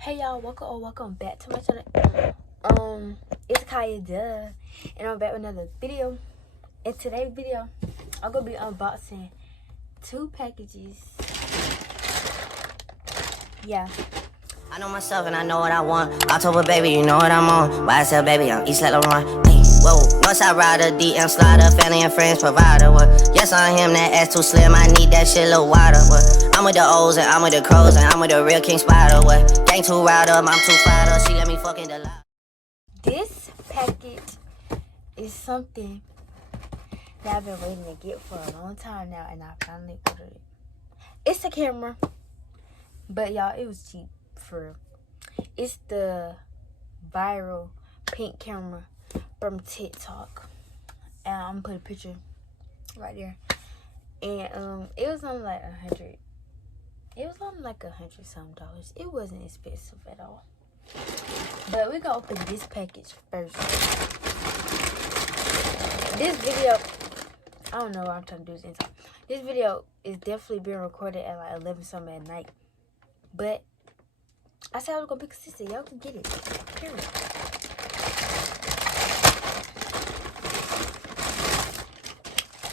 Hey y'all, welcome back to my channel. It's k.kaiyah, and I'm back with another video. In today's video, I'm gonna be unboxing 2 packages. Yeah. I know myself and I know what I want. October, baby, you know what I'm on. YSL, baby, I'm East Let Laurent. Hey, whoa, Northside rider, DM slider, family and friends provider. What? Yes, I am that ass too slim. I need that shit a little wider. What? I'm with the O's and I'm with the crows and I'm with the real King Spider. What? Gang too routed up, I'm too fired up. She let me fucking the lot. This package is something that I've been waiting to get for a long time now, and I finally ordered it. It's a camera, but y'all, it was cheap for real. It's the viral pink camera from TikTok, and I'm gonna put a picture right there. And it was on like $100. It was on like $100 some. It wasn't expensive at all. But we're gonna open this package first. This video, I don't know what I'm trying to do this intro. This video is definitely being recorded at like 11 something at night. But I said I was gonna be consistent. Y'all can get it. Period.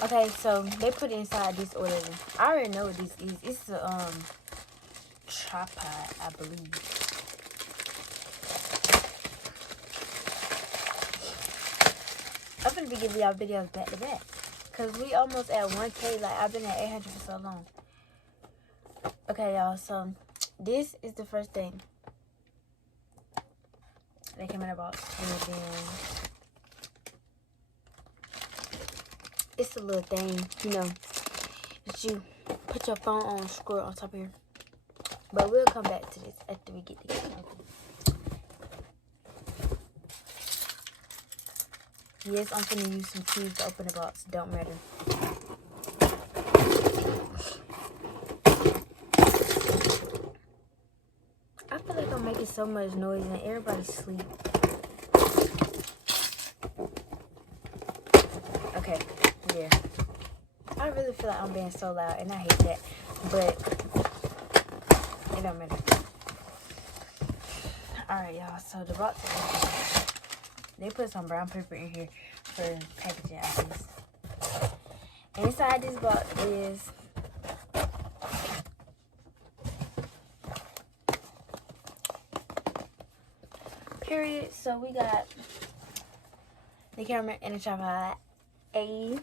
Okay, so they put it inside this order. I already know what this is. It's a tripod, I believe. I'm gonna be giving y'all videos back to back, cause we almost at 1K. Like, I've been at 800 for so long. Okay, y'all. So this is the first thing that came in the box, and then it's a little thing, you know, that you put your phone on, screw it on top of here. But we'll come back to this after we get together. Yes, I'm gonna use some keys to open the box. Don't matter. I feel like I'm making so much noise and everybody's asleep. Okay, yeah. I really feel like I'm being so loud, and I hate that. But it don't matter. Alright, y'all. So the box is open. They put some brown paper in here for packaging items. Inside this box is period. So we got the camera and the tripod. We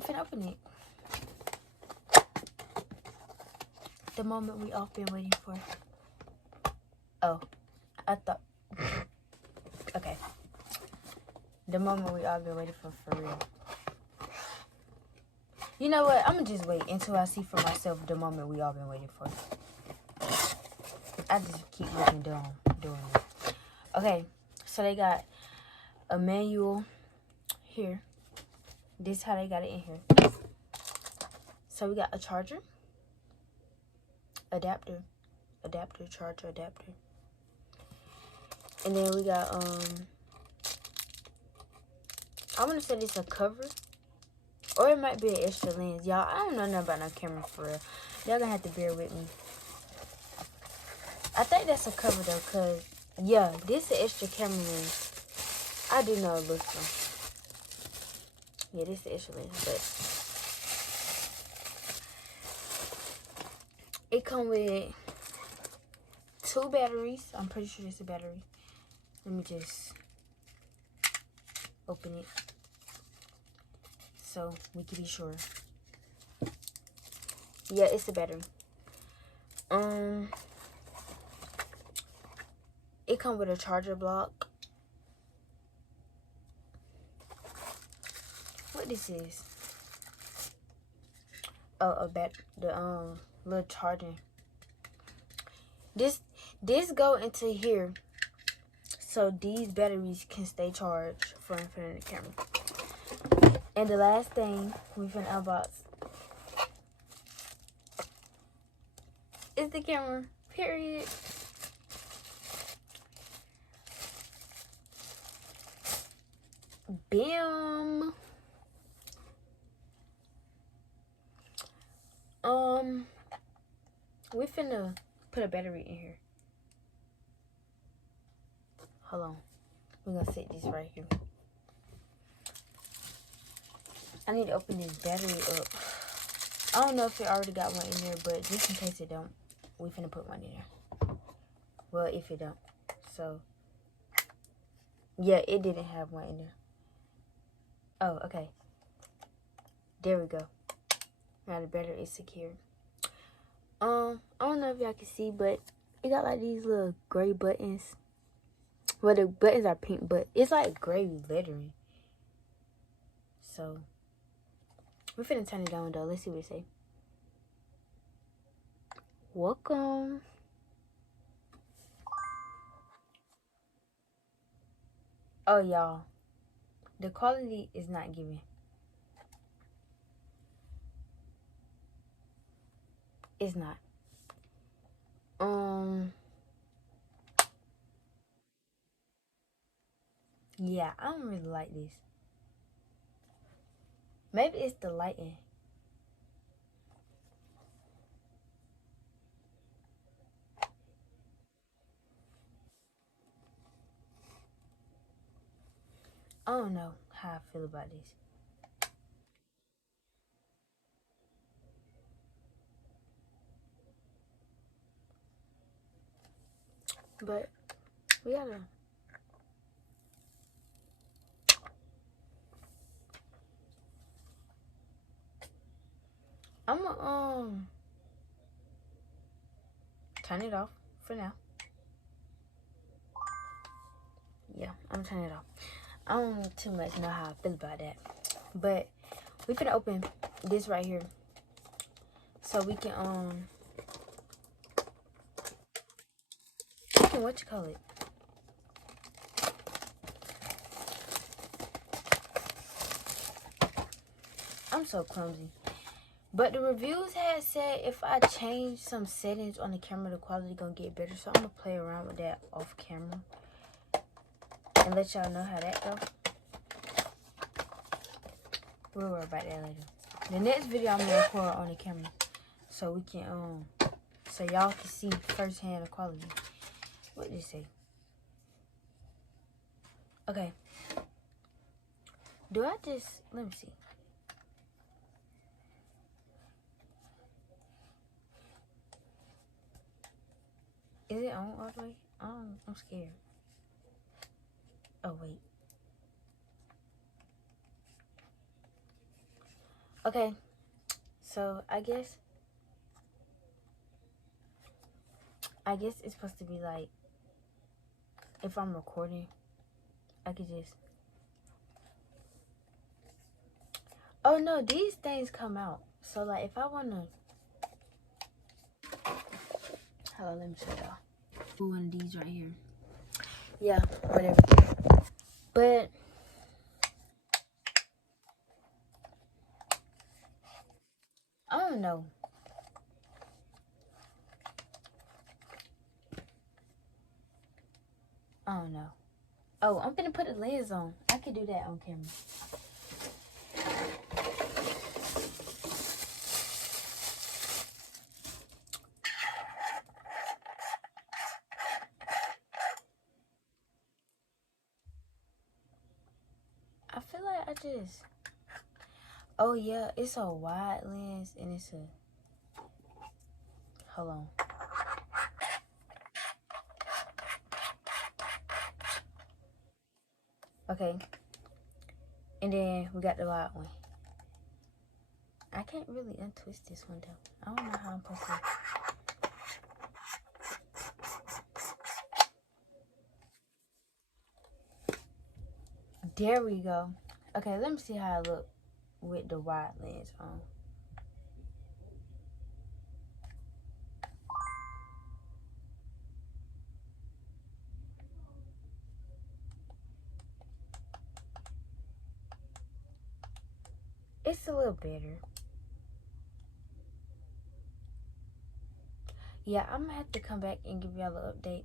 finna open it. The moment we all been waiting for. Oh, I thought. Okay. The moment we all been waiting for real. You know what? I'm gonna just wait until I see for myself the moment we all been waiting for. I just keep looking down, doing it. Okay, so they got a manual here. This is how they got it in here. So we got a charger, adapter, charger, adapter. And then we got, I want to say this is a cover. Or it might be an extra lens. Y'all, I don't know nothing about no camera for real. Y'all gonna have to bear with me. I think that's a cover though, cause yeah, this is an extra camera lens. I do know it looks one. Yeah, this is an extra lens, but it come with 2 batteries. I'm pretty sure it's a battery. Let me just open it so we can be sure. Yeah, it's a battery. It comes with a charger block. What this is? Oh, the little charging. This go into here, so these batteries can stay charged for in front of the camera. And the last thing we finna unbox is the camera. Period. Bam. we finna put a battery in here. Hold on. We're gonna set this right here. I need to open this battery up. I don't know if it already got one in there, but just in case it don't, we finna put one in there. Well, if it don't. So, yeah, it didn't have one in there. Oh, okay. There we go. Now the battery is secured. I don't know if y'all can see, but it got like these little gray buttons. Well, the buttons are pink, but it's like gray lettering. So, we're finna turn it on though. Let's see what it say. Welcome. Oh, y'all. The quality is not giving. It's not. Yeah, I don't really like this. Maybe it's the lighting. I don't know how I feel about this. But we gotta. I'm gonna turn it off for now. Yeah, I'm gonna turn it off. I don't too much know how I feel about that. But we can open this right here. So we can what you call it? I'm so clumsy. But the reviews had said if I change some settings on the camera, the quality gonna get better. So I'm gonna play around with that off camera and let y'all know how that go. We'll worry about that later. The next video I'm gonna record on the camera so we can so y'all can see firsthand the quality. What did it say? Okay. Do I just let me see? Is it on all the way? I'm scared. Oh wait. Okay. So I guess it's supposed to be like if I'm recording, I could just. Oh no, these things come out. So like if I wanna. Hello, let me show y'all. One of these right here. Yeah, whatever. But I don't know. I don't know. Oh, I'm gonna put the lens on. I could do that on camera. I feel like I just. Oh yeah, it's a wide lens and it's a. Hold on. Okay. And then we got the wide one. I can't really untwist this one though. I don't know how I'm supposed to. There we go. Okay, let me see how I look with the wide lens on. It's a little better. Yeah, I'm gonna have to come back and give y'all an update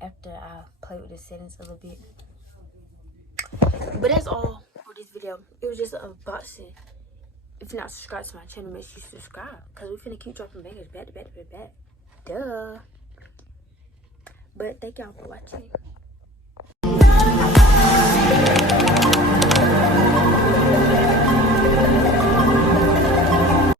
after I play with the settings a little bit. But that's all for this video. It was just an unboxing If you're not subscribed to my channel, make sure you subscribe. Because we finna keep dropping bangers back to back to back. Duh. But thank y'all for watching.